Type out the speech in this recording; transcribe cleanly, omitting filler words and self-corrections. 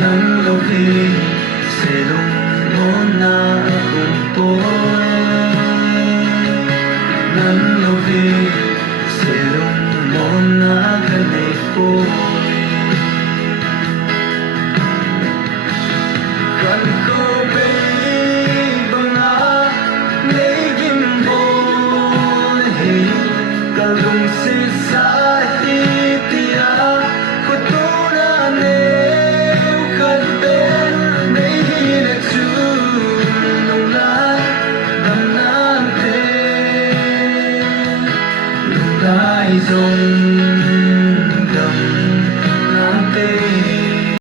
Nang loki serong mo na kumpoy. Nang loki serong mo na kalipoy. Kan ko bay banga lấy gimbal hey kalung si sa hitia ko to na ne kan ben nei na chu nung la dam nan te nung dai zong